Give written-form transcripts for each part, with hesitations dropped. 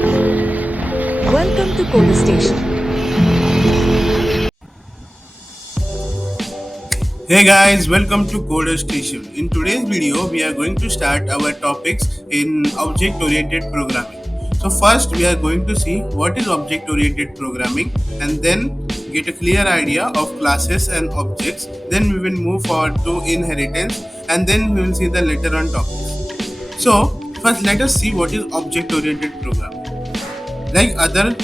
Welcome to Coder Station. Hey guys, welcome to Coder Station. In today's video, we are going to start our topics in object-oriented programming. So first, we are going to see what is object-oriented programming and then get a clear idea of classes and objects. Then we will move forward to inheritance and then we will see the later on topics. So first, let us see what is object-oriented programming. Like other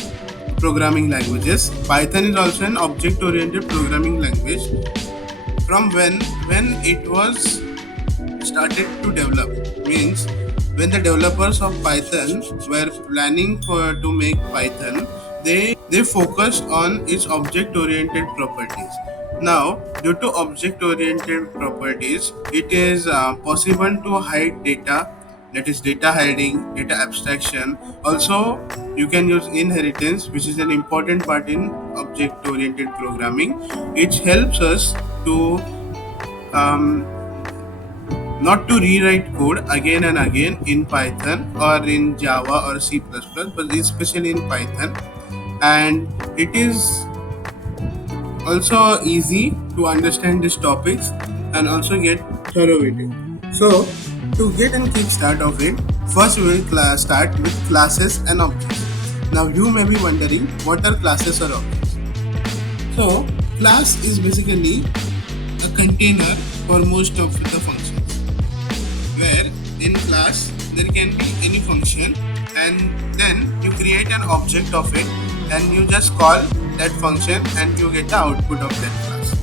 programming languages, Python is also an object-oriented programming language from when it was started to develop, means when the developers of Python were planning for to make Python, they focused on its object oriented properties. Now, due to object oriented properties, it is possible to hide data, that is data hiding, data abstraction. Also, you can use inheritance, which is an important part in object oriented programming. It helps us to um, not to rewrite code again and again in Python or in Java or C++, but especially in Python. And it is also easy to understand these topics and also get thorough with it. So, to get a kick start of it, first we will start with classes and objects. Now, you may be wondering what are classes or objects. So, class is basically a container for most of the functions, where in class there can be any function and then you create an object of it and you just call that function and you get the output of that class.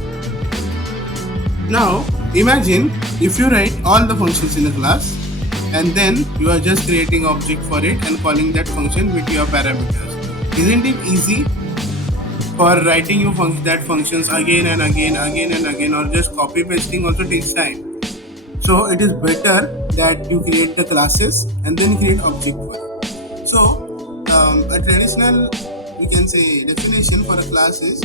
Now imagine if you write all the functions in a class and then you are just creating object for it and calling that function with your parameters. Isn't it easy? For writing you that functions again and again, or just copy pasting also takes time. So it is better that you create the classes and then create object for it. So a traditional, we can say, definition for a class is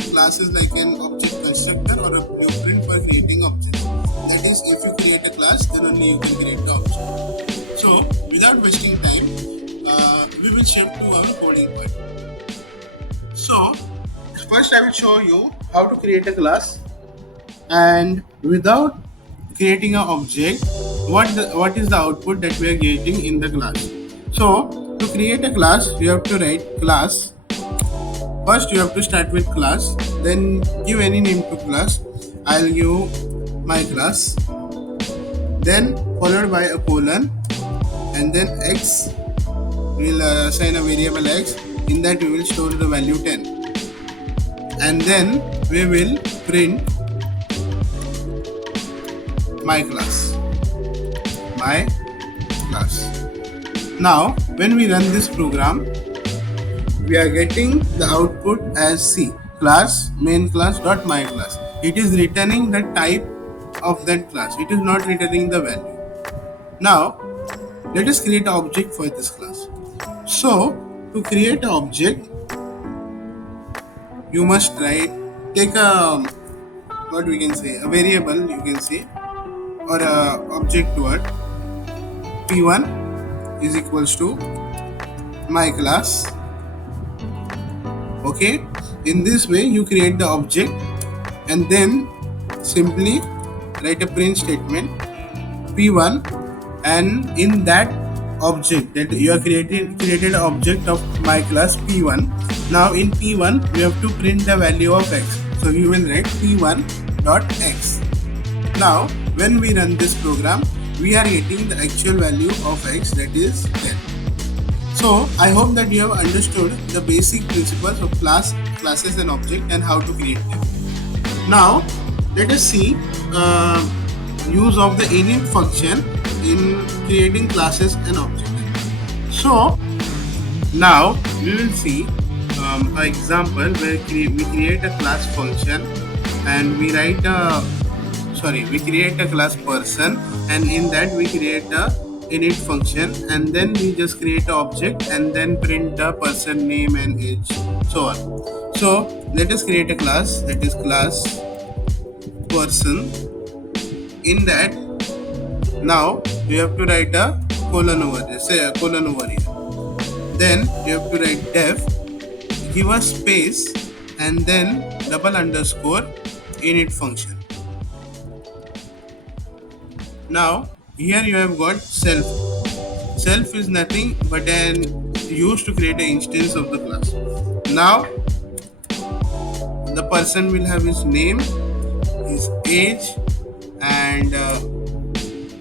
like an object constructor or a blueprint for creating objects. That is, if you create a class, then only you can create the object. So without wasting time, we will shift to our coding part. So first I will show you how to create a class, and without creating an object, what is the output that we are getting in the class. So to create a class, you have to write class. First you have to start with class, then give any name to class. I'll give my class, then followed by a colon, and then x. We'll assign a variable x. In that we will store the value 10, and then we will print my class. Now when we run this program, we are getting the output as C, class main class dot my class. It is returning the type of that class, it is not returning the value. Now let us create an object for this class. So to create an object, you must take a, what we can say, a variable, you can say, or a object word. P1 is equals to my class. Okay, in this way you create the object and then simply write a print statement P1, and in that object that you are created an object of my class P1. Now in P1 we have to print the value of x, so we will write P1 dot x. Now when we run this program, we are getting the actual value of x, that is 10. So I hope that you have understood the basic principles of classes and object and how to create them. Now let us see use of the init function in creating classes and objects. So now we will see an example where we create a class function and we create a class person, and in that we create a init function, and then we just create an object and then print the person name and age, so on. So let us create a class, that is class person. In that, now you have to write a colon over there, say a colon over here. Then you have to write def, give a space, and then double underscore init function. Now here you have got self. Self is nothing but an used to create an instance of the class. Now the person will have his name, his age, and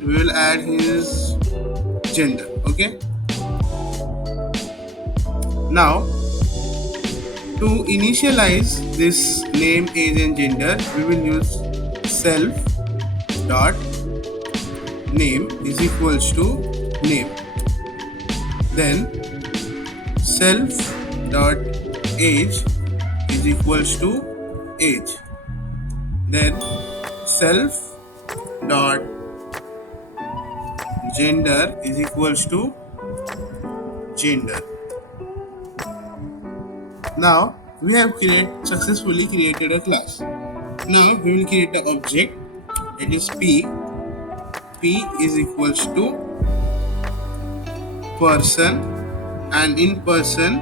we will add his gender. Okay. Now to initialize this name, age, and gender, we will use self dot name is equals to name. Then self dot age is equals to age. Then self dot gender is equals to gender. Now we have successfully created a class. Now we will create an object, that is P. P is equals to person, and in person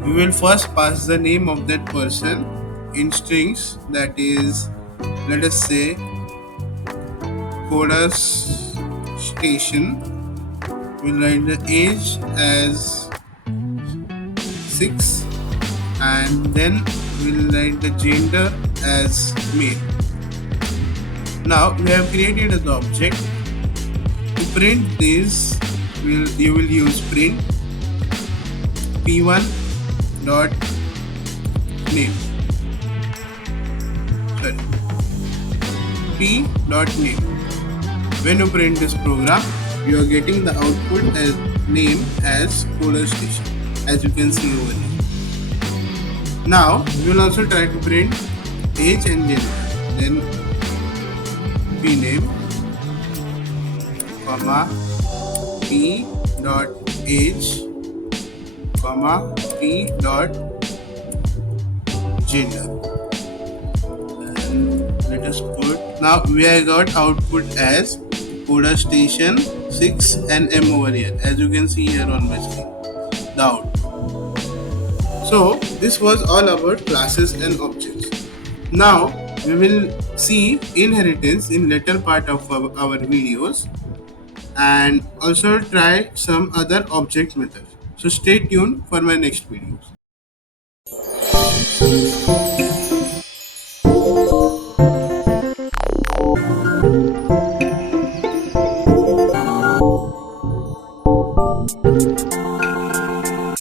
we will first pass the name of that person in strings, that is, let us say, Coders Station. We'll write the age as 6, and then we'll write the gender as male. Now we have created the object. To print this, you will use print p1 dot name. Sorry, p dot name. When you print this program, you are getting the output as name as Coder Station, as you can see over here. Now we will also try to print age and gender. Then p name, comma p dot age, comma p dot gender. And let us put, now we have got output as Coder Station 6 and M over here, as you can see here on my screen, the output. So this was all about classes and objects. Now we will see inheritance in later part of our videos, and also try some other object methods. So stay tuned for my next videos.